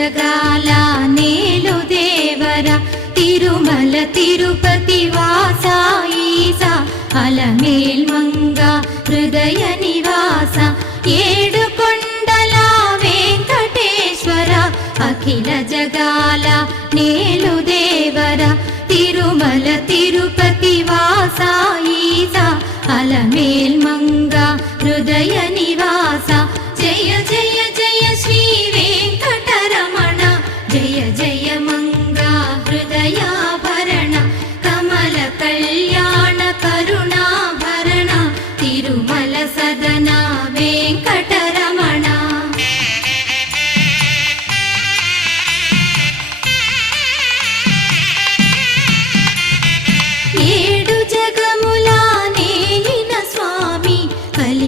జగాల నేలు దేవర తిరుమల తిరుపతి వాస ఈసా అలమేల్ మంగ హృదయ నివాస ఏడు కొండల వెంకటేశ్వర అఖిల జగాల నేలు దేవర తిరుమల తిరుపతి వాస ఈసా అలమేల్ మంగ హృదయ నివాస